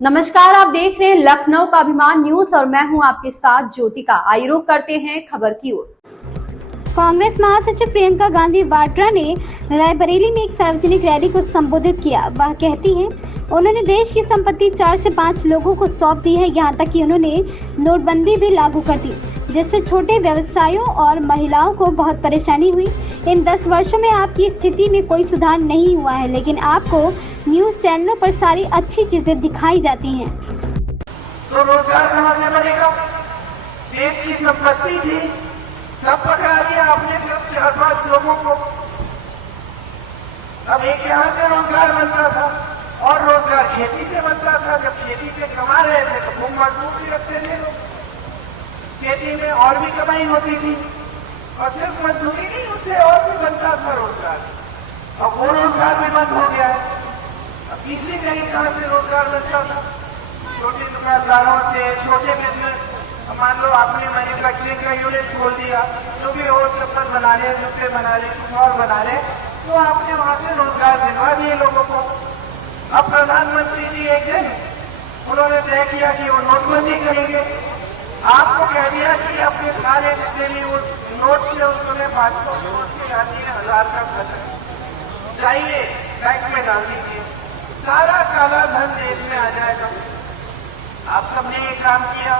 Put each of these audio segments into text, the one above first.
नमस्कार, आप देख रहे हैं लखनऊ का अभिमान न्यूज और मैं हूं आपके साथ ज्योतिका। आइए रुक करते हैं खबर की ओर। कांग्रेस महासचिव प्रियंका गांधी वाड्रा ने रायबरेली में एक सार्वजनिक रैली को संबोधित किया। वह कहती हैं, उन्होंने देश की संपत्ति 4 से 5 लोगों को सौंप दी है। यहां तक कि उन्होंने नोटबंदी भी लागू कर दी, जिससे छोटे व्यवसायों और महिलाओं को बहुत परेशानी हुई। इन 10 वर्षों में आपकी स्थिति में कोई सुधार नहीं हुआ है, लेकिन आपको न्यूज चैनलों पर सारी अच्छी चीजें दिखाई जाती हैं। तो रोजगार कहाँ से बनेगा? देश की संपत्ति थी, सब पकड़ा दिया आपने, सिर्फ 4-5 लोगों को। अब एक यहाँ से रोजगार बनता था और रोजगार खेती से बनता था। जब खेती से कमा रहे थे तो खूब मजदूर भी रखते थे लोग। खेती में और भी कमाई होती थी और सिर्फ मजदूरी नहीं, उससे और भी बनता था रोजगार। अब वो रोजगार भी बंद हो गया है। अब तीसरी जगह कहाँ से रोजगार बनता था? छोटे दुकानदारों से, छोटे बिजनेस। मान लो आपने मैन्युफैक्चरिंग का यूनिट खोल दिया, जो भी हो, चप्पल बना ले, जूते बना ले, कुछ और बना ले, तो आपने वहां से रोजगार दिलवा दिए लोगों को। अब प्रधानमंत्री जी एक दिन उन्होंने तय किया कि वो नोटबंदी करेंगे। आपको कह दिया कि अपने सारे जितने भी वो नोट थे उस समय 500 नोट के डाल दिए, 1000 का फंसा, जाइए बैंक में डाल दीजिए, सारा काला धन देश में आ जाएगा। आप सबने ये काम किया।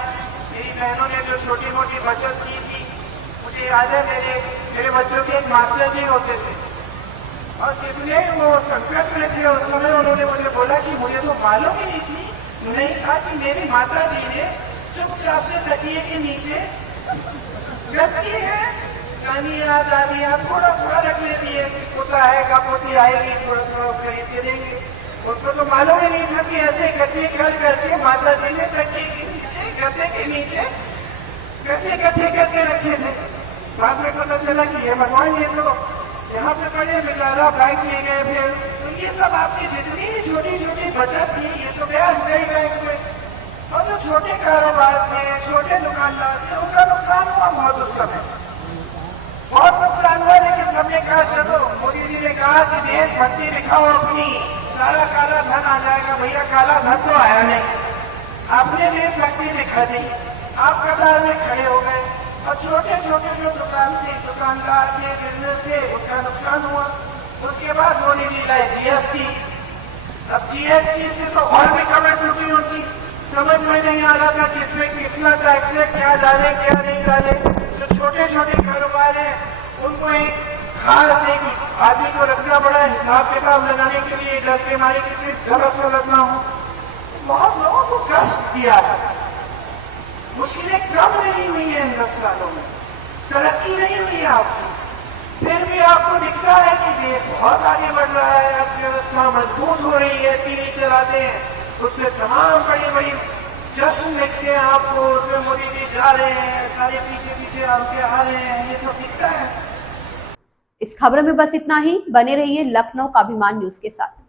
मेरी बहनों ने जो छोटी मोटी बचत की थी, मुझे याद है मेरे बच्चों के एक मास्टर जी होते थे और कितने वो संकट में थे उस समय। उन्होंने मुझे बोला कि मुझे तो मालूम ही नहीं था कि मेरी माता जी ने चुपचाप से तकिए के नीचे रखी है कहानियां, दादियां थोड़ा थोड़ा रख लेती है। पोता आएगा, पोती आएगी, थोड़ा थोड़ा खरीद के देंगे। उनको तो मालूम ही नहीं था कि ऐसे इकट्ठे करके माता जी ने तकिए के नीचे, गद्दे के नीचे कैसे इकट्ठे करके रखे थे। बाद में पता चला कि ये भगवान, ये तो यहाँ पे पड़े, बेचारा बैंक ले गए। फिर तो ये सब आपकी जितनी भी छोटी छोटी बचत थी, ये तो गया बैंक में। और जो छोटे कारोबार थे, छोटे दुकानदार थे, उनका नुकसान हुआ बहुत उस समय, बहुत नुकसान हुआ। लेकिन सबने कहा चलो, मोदी जी ने कहा कि देशभक्ति दिखाओ अपनी, सारा काला धन आ जाएगा। भैया काला धन तो आया नहीं, आपने देशभक्ति दिखा दी। आप कतार में खड़े हो गए और छोटे छोटे जो दुकानदार थे, बिजनेस थे, उनका नुकसान हुआ। उसके बाद मोदी जी लाए जीएसटी। अब जीएसटी से तो और भी कमर टूटी उनकी, समझ में नहीं आ रहा था किसमें कितना टैक्स है, क्या डाले क्या नहीं डाले। जो छोटे छोटे कारोबार है उनको एक खास एक आदमी को रखना पड़ा हिसाब किताब लगाने के लिए, डर के मारे कितनी गलत ना हो। बहुत लोगों को कष्ट दिया है, मुश्किलें कम नहीं हुई है इन 10 सालों में, तरक्की नहीं हुई है आपकी। फिर भी आपको दिखता है कि देश बहुत आगे बढ़ रहा है, अर्थव्यवस्था मजबूत हो रही है। टीवी चलाते हैं, उसमें तमाम बड़ी बड़ी जश्न लिखते हैं आपको, उसमें मोदी जी जा रहे हैं, सारे पीछे पीछे आपके आ रहे हैं, ये सब दिखता है। इस खबर में बस इतना ही। बने रहिए लखनऊ का अभिमान न्यूज के साथ।